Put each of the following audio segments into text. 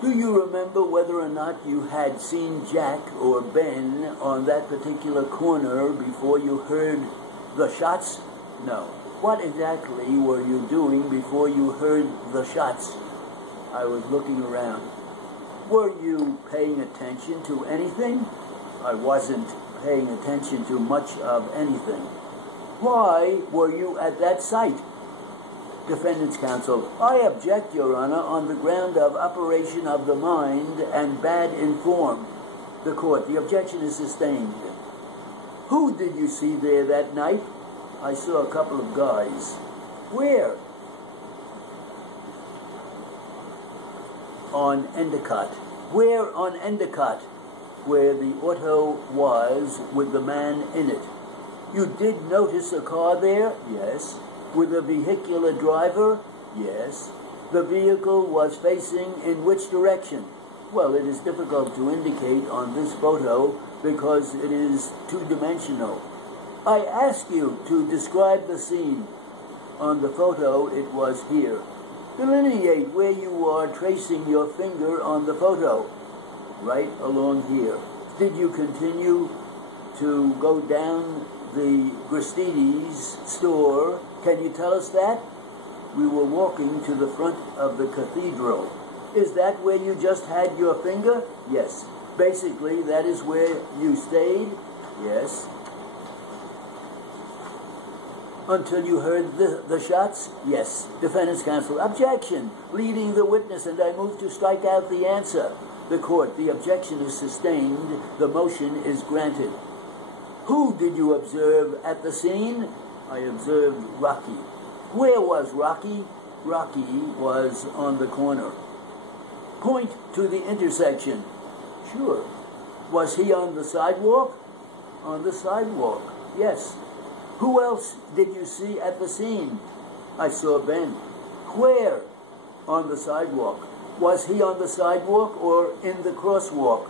Do you remember whether or not you had seen Jack or Ben on that particular corner before you heard the shots? No. What exactly were you doing before you heard the shots? I was looking around. Were you paying attention to anything? I wasn't paying attention to much of anything. Why were you at that site? Defendant's counsel, I object, Your Honor, on the ground of operation of the mind and bad informed. The court, the objection is sustained. Who did you see there that night? I saw a couple of guys. Where? On Endicott. Where on Endicott? Where the auto was with the man in it. You did notice a car there? Yes. With a vehicular driver? Yes. The vehicle was facing in which direction? Well, it is difficult to indicate on this photo because it is two-dimensional. I ask you to describe the scene. On the photo, it was here. Delineate where you are tracing your finger on the photo. Right along here. Did you continue to go down the Gristides store? Can you tell us that? We were walking to the front of the cathedral. Is that where you just had your finger? Yes. Basically, that is where you stayed? Yes. Until you heard the shots? Yes. Defendant's counsel, objection. Leading the witness, and I move to strike out the answer. The court, the objection is sustained. The motion is granted. Who did you observe at the scene? I observed Rocky. Where was Rocky? Rocky was on the corner. Point to the intersection. Sure. Was he on the sidewalk? On the sidewalk, yes. Who else did you see at the scene? I saw Ben. Where? On the sidewalk. Was he on the sidewalk or in the crosswalk?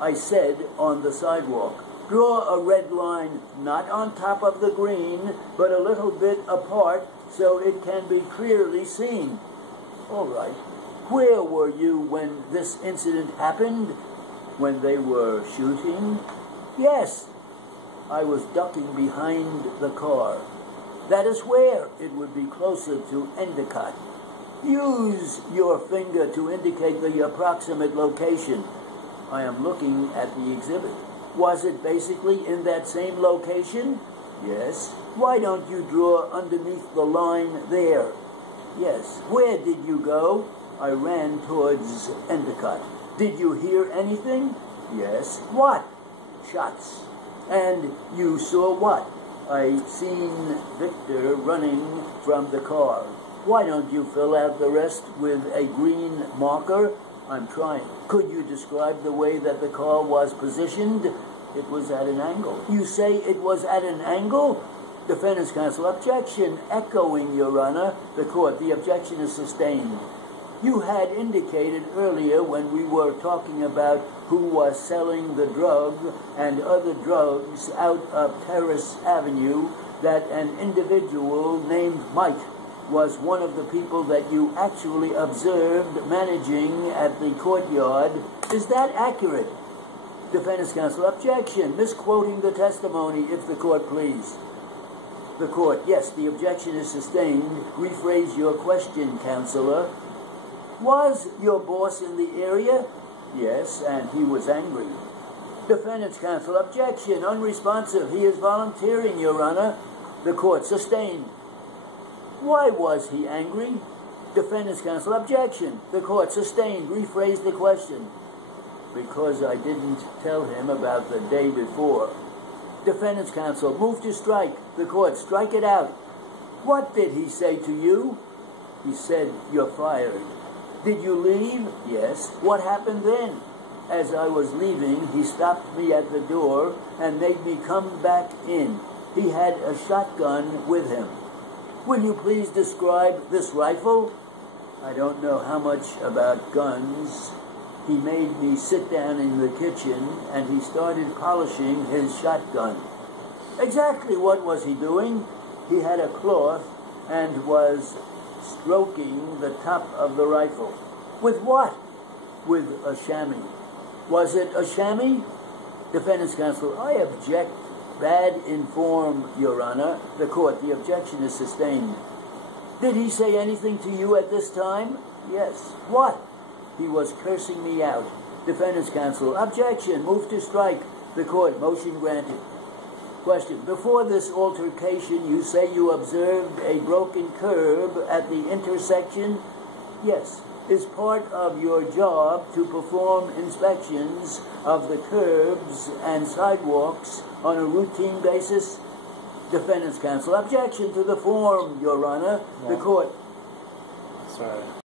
I said on the sidewalk. Draw a red line, not on top of the green, but a little bit apart so it can be clearly seen. All right. Where were you when this incident happened? When they were shooting? Yes. I was ducking behind the car. That is where it would be closer to Endicott. Use your finger to indicate the approximate location. I am looking at the exhibit. Was it basically in that same location? Yes. Why don't you draw underneath the line there? Yes. Where did you go? I ran towards Endicott. Did you hear anything? Yes. What? Shots. And you saw what? I seen Victor running from the car. Why don't you fill out the rest with a green marker? I'm trying. Could you describe the way that the car was positioned? It was at an angle. You say it was at an angle? Defendant's counsel, objection. Echoing, Your Honor. The court, the objection is sustained. You had indicated earlier when we were talking about who was selling the drug and other drugs out of Terrace Avenue that an individual named Mike was one of the people that you actually observed managing at the courtyard. Is that accurate? Defendant's counsel, objection. Misquoting the testimony, if the court please. The court, yes, the objection is sustained. Rephrase your question, counselor. Was your boss in the area? Yes, and he was angry. Defendant's counsel, objection. Unresponsive. He is volunteering, Your Honor. The court, sustained. Why was he angry? Defendant's counsel, objection. The court, sustained. Rephrase the question. Because I didn't tell him about the day before. Defendant's counsel, move to strike. The court, strike it out. What did he say to you? He said, you're fired. Did you leave? Yes. What happened then? As I was leaving, he stopped me at the door and made me come back in. He had a shotgun with him. Will you please describe this rifle? I don't know how much about guns. He made me sit down in the kitchen and he started polishing his shotgun. Exactly what was he doing? He had a cloth and was stroking the top of the rifle. With what? with a chamois. Was it a chamois? Defendant's counsel, I object. Bad in form, Your Honor. The court, the objection is sustained. Did he say anything to you at this time? Yes. What? He was cursing me out. Defendant's counsel, objection, move to strike. The court, motion granted. Question, before this altercation, you say you observed a broken curb at the intersection? Yes. Is part of your job to perform inspections of the curbs and sidewalks on a routine basis? Defendant's counsel, objection to the form, Your Honor. Yeah. The court. Sorry.